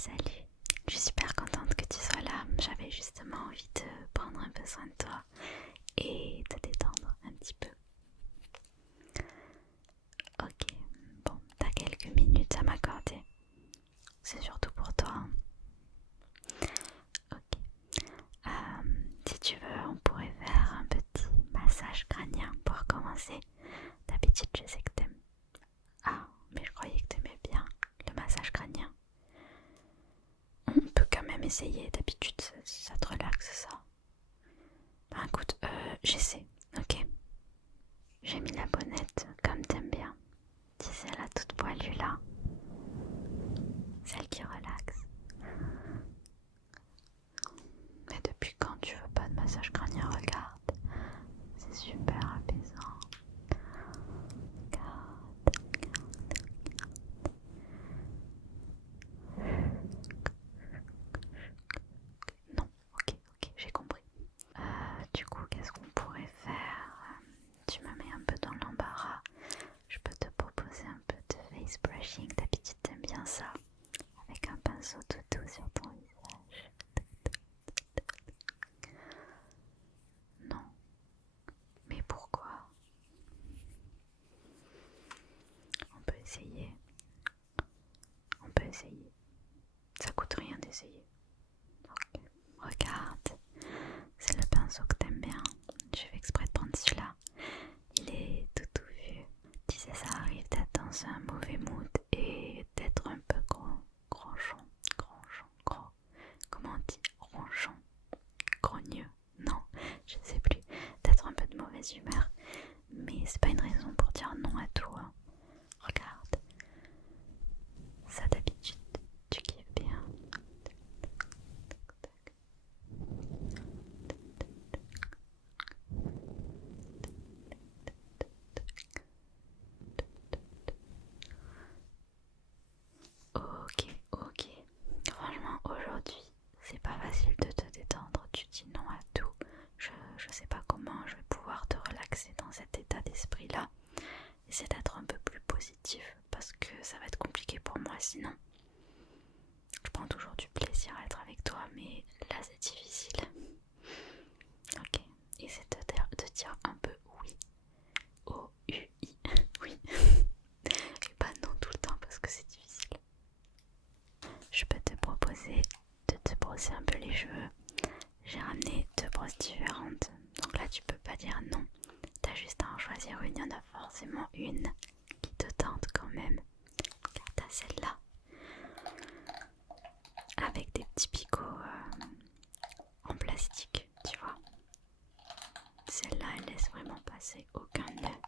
Salut, je suis super contente que tu sois là. J'avais justement envie de prendre un peu soin de toi et te détendre un petit peu. Ok, bon, t'as quelques minutes à m'accorder. C'est surtout pour toi. Ok. Si tu veux, on pourrait faire un petit massage crânien pour commencer. D'habitude, je sais que t'aimes. Ah, mais je croyais que t'aimais bien le massage crânien. On peut quand même essayer, d'habitude ça te relaxe ça. Ben écoute, j'essaie, ok. J'ai mis la bonnette comme t'aimes bien. Tu sais, la toute poilue là. Celle qui relaxe. Mais depuis quand tu veux pas de massage crânien? Regarde. C'est super apaisant. Regarde. Non, ok, j'ai compris. Du coup, qu'est-ce qu'on pourrait faire? Tu me mets un peu dans l'embarras. Je peux te proposer un peu de face brushing. D'habitude, t'aimes bien ça. Avec un pinceau tout doux sur ton visage. Non. Mais pourquoi? On peut essayer. On peut essayer. Ça coûte rien d'essayer. Ok. Regarde. C'est le pinceau que t'aimes bien. Je fais exprès de prendre celui-là. Il est tout touffu. Tu sais, ça arrive d'être dans un mauvais mood et d'être un peu gronchon. Comment on dit? Ronchon. Grogneux. Non, je sais plus. D'être un peu de mauvaise humeur. Mais c'est pas une raison pour dire non à tout. Hein. Regarde. Ça d'habitude, tu kiffes bien. Ok. Franchement, aujourd'hui, c'est pas facile de te détendre. Tu dis non à tout. Je sais pas comment je vais pouvoir te relaxer dans cet état d'esprit-là. Essaie d'être un peu plus positif parce que ça va être compliqué pour moi sinon. Je prends toujours du plaisir à être avec toi, mais là c'est difficile. Ok, essaie de dire un peu oui. O-U-I, oui. Et pas non tout le temps parce que c'est difficile. Je peux te proposer de te brosser un peu les cheveux. J'ai ramené 2 brosses différentes. Donc là tu peux pas dire non. T'as juste à en choisir une. Il y en a forcément une qui te tente quand même. Regarde, t'as celle-là. Avec des petits picots en plastique, tu vois. Celle-là, elle laisse vraiment passer aucun nœud.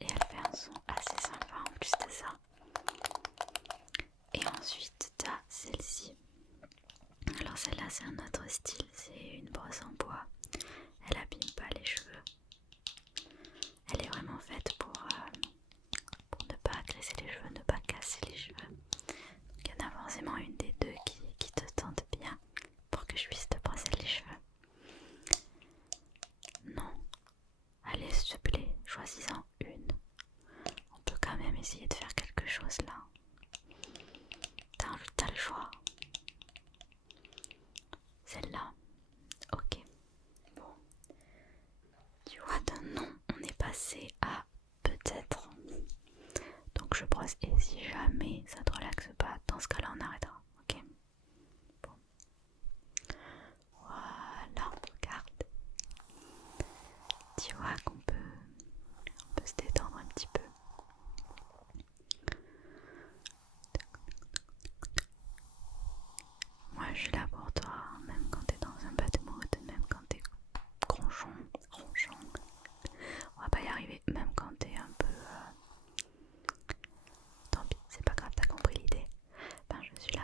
Et elle fait un son assez sympa en plus de ça. Et ensuite, t'as celle-ci. Alors celle-là, c'est un autre style. C'est une brosse en bois. Elle abîme pas les cheveux. Elle est vraiment faite pour ne pas agresser les cheveux, ne pas casser les cheveux. Donc il y en a forcément une des deux qui te tente bien pour que je puisse te brosser les cheveux. Non. Allez, s'il te plaît, choisis-en une. On peut quand même essayer de faire quelque chose là. T'as le choix. Celle-là. Ok. Bon. Tu vois, d'un non, on est passé à peut-être. Donc je brosse et si jamais ça te relaxe pas, dans ce cas-là on arrêtera. Ok. Bon. Voilà, regarde. Tu vois qu'on peut se détendre un petit peu. Moi je suis là pour toi, même quand t'es dans un bad mood, même quand t'es ronchon. On va pas y arriver, même quand t'es un peu... Tant pis, c'est pas grave, t'as compris l'idée. Ben je suis là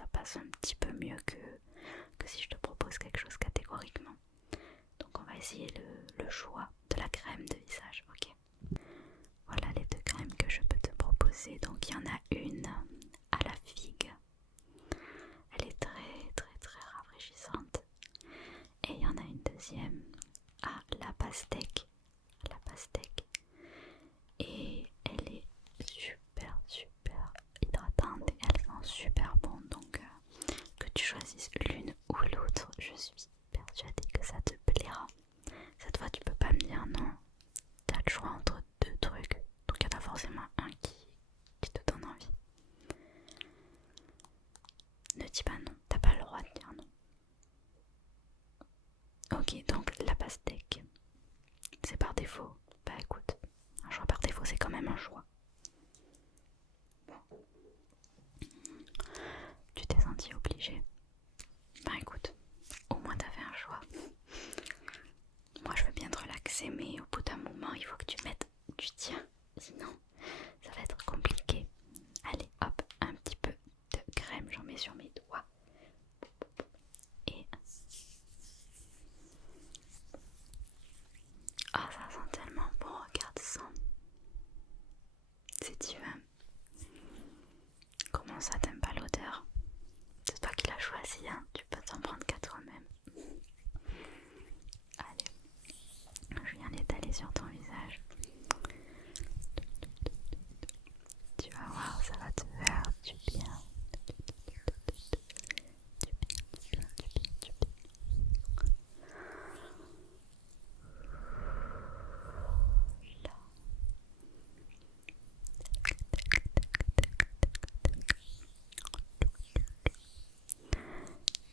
ça passe un petit peu mieux que si je te propose quelque chose catégoriquement. Donc on va essayer le choix de la crème de visage, ok? Voilà les 2 crèmes que je peux te proposer. Donc il y en a une à la figue. Elle est très très très rafraîchissante. Et il y en a une deuxième à la pastèque. Et elle est super super hydratante et elle sent super bon. Donc que tu choisisses l'une ou l'autre, je suis persuadée que ça te plaira. Cette fois tu peux pas me dire non. Tu as le choix entre 2 trucs. Donc il y en a forcément un qui te donne envie. Ne dis pas non, t'as pas le droit de dire non. Ok, donc la pastèque, c'est par défaut. Bah écoute, un choix par défaut, c'est quand même un choix. Bon. Tu t'es senti obligé. Bah écoute, au moins t'as fait un choix. Moi je veux bien te relaxer, mais au bout d'un moment, il faut que tu mettes du tien. Sinon, ça va être compliqué. Allez, hop, un petit peu de crème, j'en mets sur mes doigts. Et... ah, ça sent tellement bon, regarde ça. C'est divin. Comment ça, t'aimes pas l'odeur? C'est toi qui l'as choisi, hein. Tu peux t'en prendre qu'à toi-même. Allez, je viens l'étaler sur ton visage. Tu vas voir, ça va te faire du bien. Du bien. Là.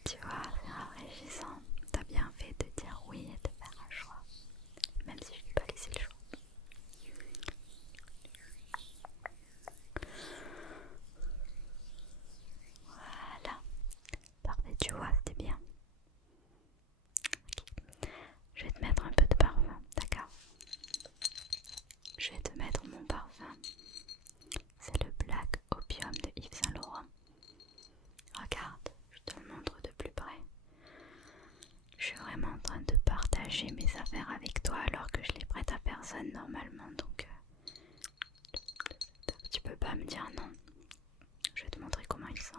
Tu vois, c'est rafraîchissant. T'as bien fait de dire oui et de faire un choix. Même si je n'ai pas laissé le choix. Voilà. Parfait, tu vois, c'était bien. Okay. Je vais te mettre un peu de parfum, d'accord? Je vais te mettre mon parfum. C'est le Black Opium de Yves Saint Laurent. Regarde, je te le montre de plus près. Je suis vraiment en train de partager mes affaires avec toi alors que je les prête à personne normalement. Donc tu peux pas me dire non. Je vais te montrer comment il sent.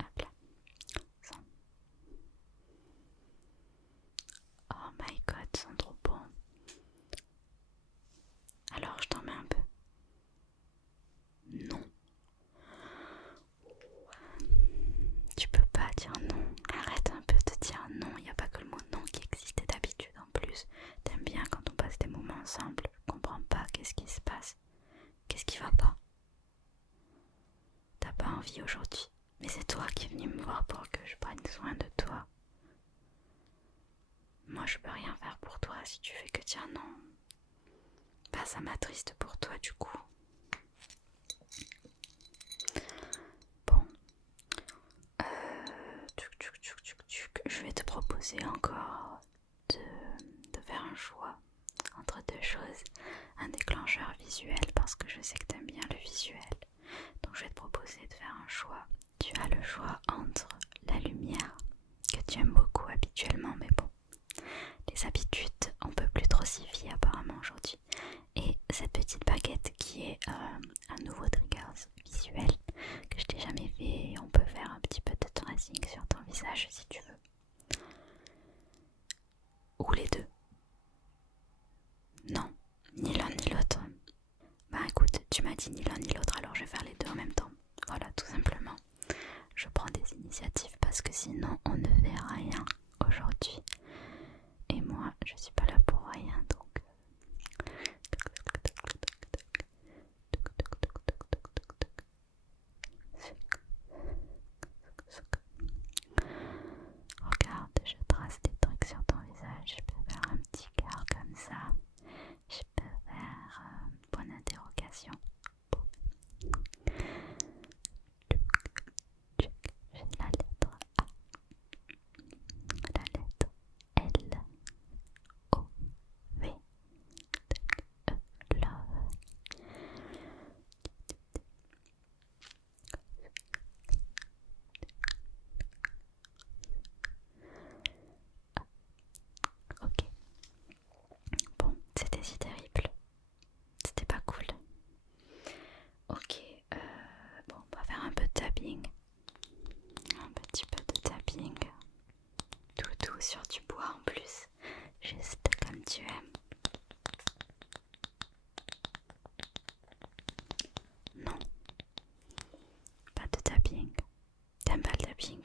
Hop là. Sens. Oh my god, ils sont trop bons. Alors je t'en mets un peu. Non. Tu peux pas dire non. Arrête un peu de dire non. Il n'y a pas que le mot non qui existait d'habitude en plus. T'aimes bien quand on passe des moments ensemble. Je comprends pas. Qu'est-ce qui se passe? Qu'est-ce qui va pas? T'as pas envie aujourd'hui. Mais c'est toi qui es venu me voir pour que je prenne soin de toi. Moi je peux rien faire pour toi si tu fais que dire non. Bah ça m'attriste pour toi du coup. Bon. Je vais te proposer encore de faire un choix entre 2 choses. Un déclencheur visuel parce que je sais que t'aimes bien le visuel. Donc je vais te proposer de faire un choix. Tu as le choix entre la lumière que tu aimes beaucoup habituellement, mais bon, les habitudes on peut plus trop s'y fier apparemment aujourd'hui. Et cette petite baguette qui est un nouveau trigger visuel que je t'ai jamais fait. On peut faire un petit peu de tracing sur ton visage si tu veux. Ou les deux. Non, ni l'un ni l'autre. Bah écoute, tu m'as dit ni l'un ni l'autre, alors je vais faire les deux en même temps. Voilà, tout simplement. Je prends des initiatives parce que sinon on ne verra rien aujourd'hui. Et moi, je suis pas là pour rien, donc... Regarde, je trace des trucs sur ton visage. Je peux faire un petit cœur comme ça. Je peux faire point d'interrogation. sûr tu bois en plus, juste comme tu aimes. Non, pas de tapping. T'aimes pas le tapping?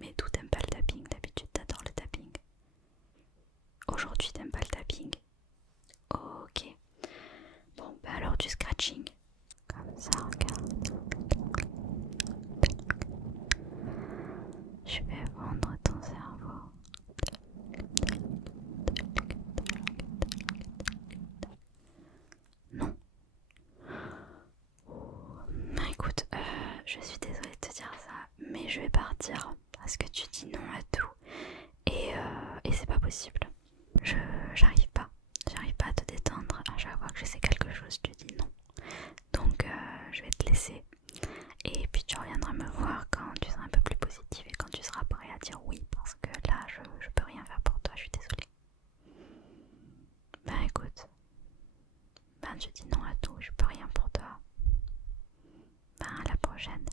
Mais d'où t'aimes pas le tapping? D'habitude t'adores le tapping. Aujourd'hui t'aimes pas le tapping? Ok. Bon, bah alors du scratching. Comme ça, regarde. Je vais vendre ton cerveau. Non. Bah écoute, je suis désolée de te dire ça, mais je vais partir parce que tu dis non à tout et c'est pas possible. J'arrive pas. J'arrive pas à te détendre. À chaque fois que j'essaie quelque chose, tu dis non. Donc je vais te laisser. Et puis tu reviendras me voir quand tu seras un peu plus positive et quand tu seras prêt à dire oui. Parce que là, je peux rien faire pour toi, je suis désolée. Bah écoute, ben tu dis non à tout, je peux rien pour toi. Ben à la prochaine.